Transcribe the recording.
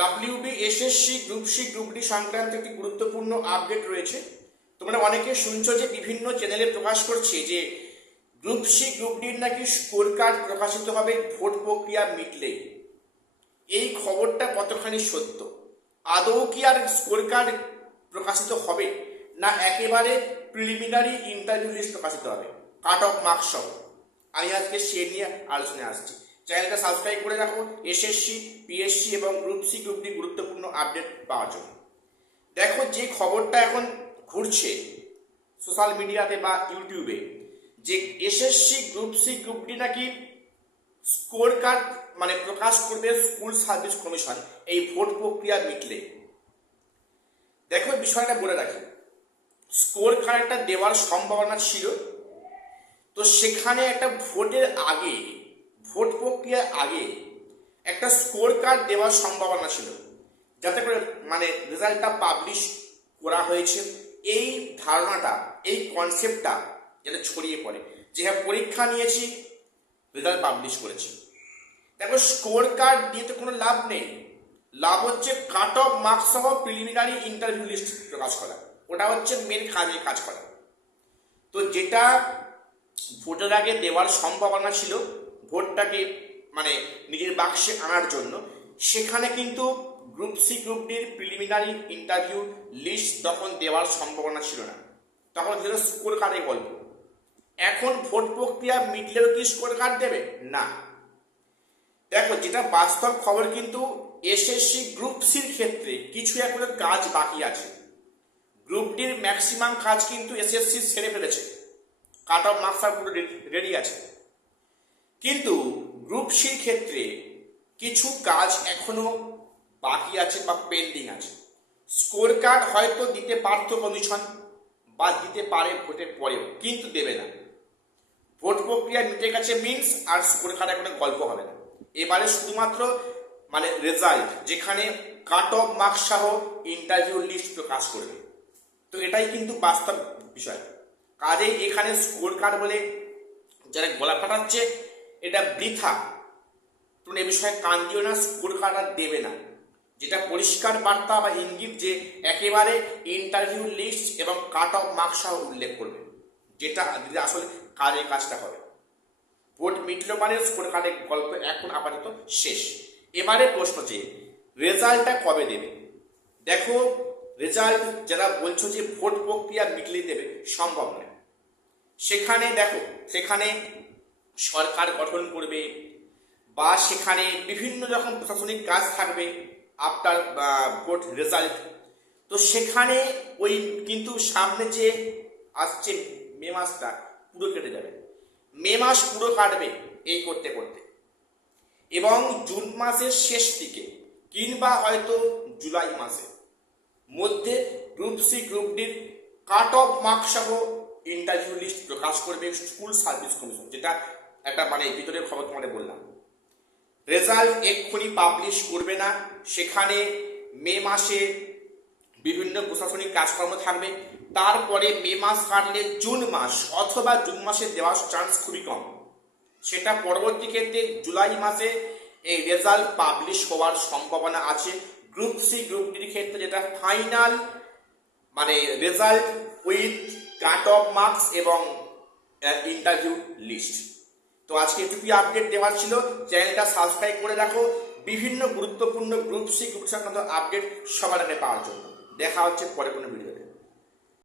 WB, SSC, group C, group D সংক্রান্ত একটি গুরুত্বপূর্ণ আপডেট রয়েছে। তোমরা অনেকে শুনছো যে বিভিন্ন চ্যানেলে প্রকাশ করছে যে গ্রুপ সি, গ্রুপ ডির নাকি স্কোর কার্ড প্রকাশিত হবে ভোট প্রক্রিয়া মিটলেই। এই খবরটা কতখানি সত্য? আদৌ কি আর স্কোর কার্ড প্রকাশিত হবে, না একেবারে প্রিলিমিনারি ইন্টারভিউ লিস্ট প্রকাশিত হবে কাট অফ মার্কস সহ? আমি আজকে সে নিয়ে আলোচনায় আসছি। চ্যানেলটা সাবস্ক্রাইব করে রাখো এসএসসি, পিএসসি এবং গ্রুপ সি, গ্রুপ ডি গুরুত্বপূর্ণ আপডেট পাওয়ার জন্য। দেখো, যে খবরটা এখন ঘুরছে সোশ্যাল মিডিয়াতে বা ইউটিউবে, যে SSC, group C, group D নাকি স্কোর কার্ড প্রকাশ করবে স্কুল সার্ভিস কমিশন এই ভোট প্রক্রিয়া মিটলে। দেখো, বিষয়টা বলে রাখি, স্কোর কার্ডটা দেওয়ার সম্ভাবনা ছিল, তো সেখানে একটা ভোটের আগে, ভোট প্রক্রিয়ার আগে একটা স্কোর কার্ড দেওয়ার সম্ভাবনা ছিল, যাতে করে রেজাল্টটা পাবলিশ করা হয়েছে। এই ধারণাটা, এই কনসেপ্টটা যেটা ছড়িয়ে পড়ে যে হ্যাঁ পরীক্ষা নিয়েছি, রেজাল্ট পাবলিশ করেছি। দেখো, স্কোর কার্ড দিয়ে তো কোনো লাভ নেই। লাভ হচ্ছে কাট অফ মার্কস সহ প্রিলিমিনারি ইন্টারভিউ লিস্ট প্রকাশ করা, ওটা হচ্ছে মেন কাজ করা। তো যেটা ভোটের আগে দেওয়ার সম্ভাবনা ছিল ভোটটাকে নিজের বাক্সে আনার জন্য, সেখানে কিন্তু গ্রুপ সি, গ্রুপ ডির প্রিলিমিনারি ইন্টারভিউ লিস্ট তখন দেওয়ার সম্ভাবনা ছিল না, তখন ছিল স্কোর কার্ডের গল্প। এখন ভোট প্রক্রিয়া মিটলেও কি স্কোর কার্ড দেবে? না। দেখো, যেটা বাস্তব খবর, কিন্তু এসএসসি, গ্রুপ সির ক্ষেত্রে কিছু এখনো কাজ বাকি আছে। গ্রুপ ডির ম্যাক্সিমাম কাজ কিন্তু এসএসসি সেরে ফেলেছে, কাট অফ মার্কস আর পুরো রেডি আছে। কিন্তু গ্রুপ সির ক্ষেত্রে কিছু কাজ এখনো বাকি আছে বা পেন্ডিং আছে। স্কোর কার্ড হয়তো দিতে পারত কমিশন, বা দিতে পারে ভোটের পরেও, কিন্তু দেবে না। ভোট প্রক্রিয়া মিটে গেছে মিনস আর স্কোর কার্ড এখন গল্প হবে না। এবারে শুধুমাত্র রেজাল্ট, যেখানে কাট অফ মার্কস সহ ইন্টারভিউ লিস্ট প্রকাশ করবে। তো এটাই কিন্তু বাস্তব বিষয়। কাজেই এখানে স্কোর কার্ড বলে যারা গলা ফাটাচ্ছে, এটা বৃথা। তুমি এ বিষয়ে কান দিও না, স্কোর কার্ড আর দেবে না। যেটা পরিষ্কার বার্তা বা ইঙ্গিত যে একেবারে ইন্টারভিউ লিস্ট এবং কাট অফ মার্কস সহ উল্লেখ করবে, যেটা আসলে কাজটা হবে। ভোট মিটল স্কোর কার্ডের গল্প এখন আপাতত শেষ। এবারে প্রশ্ন যে রেজাল্টটা কবে দেবে? দেখো, রেজাল্ট যারা বলছো যে ভোট প্রক্রিয়া মিটলে দেবে, সম্ভব নয়। সেখানে সরকার গঠন করবে, বা সেখানে বিভিন্ন রকম প্রশাসনিক কাজ থাকবে আফটার ভোট রেজাল্ট। তো সেখানে ওই কিন্তু সামনে যে আসছে মে মাসটা পুরো কেটে যাবে। মে মাস পুরো কাটবে এই করতে করতে, এবং জুন মাসের শেষ দিকে কিংবা হয়তো জুলাই মাসের মধ্যে গ্রুপ সি, গ্রুপ ডির কাট অফ মার্কস সহ ইন্টারভিউ লিস্ট প্রকাশ করবে স্কুল সার্ভিস কমিশন। যেটা একটা ভিতরের খবর তোমাদের বললাম। রেজাল্ট এক্ষুনি পাবলিশ করবে না। সেখানে মে মাসে বিভিন্ন প্রশাসনিক কাজকর্ম থাকবে। তারপরে মে মাস কাটলে জুন মাস অথবা জুন মাসে দেওয়ার চান্স খুবই কম। সেটা পরবর্তী ক্ষেত্রে জুলাই মাসে এই রেজাল্ট পাবলিশ হওয়ার সম্ভাবনা আছে গ্রুপ সি, গ্রুপ ডির ক্ষেত্রে, যেটা final result with cut off marks এবং ইন্টারভিউ লিস্ট। তো আজকে এটুকুই আপডেট দেওয়ার ছিল। চ্যানেলটা সাবস্ক্রাইব করে রাখো বিভিন্ন গুরুত্বপূর্ণ গ্রুপ সি, গ্রুপ সংক্রান্ত আপডেট সবার আগে পাওয়ার জন্য। দেখা হচ্ছে পরে কোনো ভিডিওতে।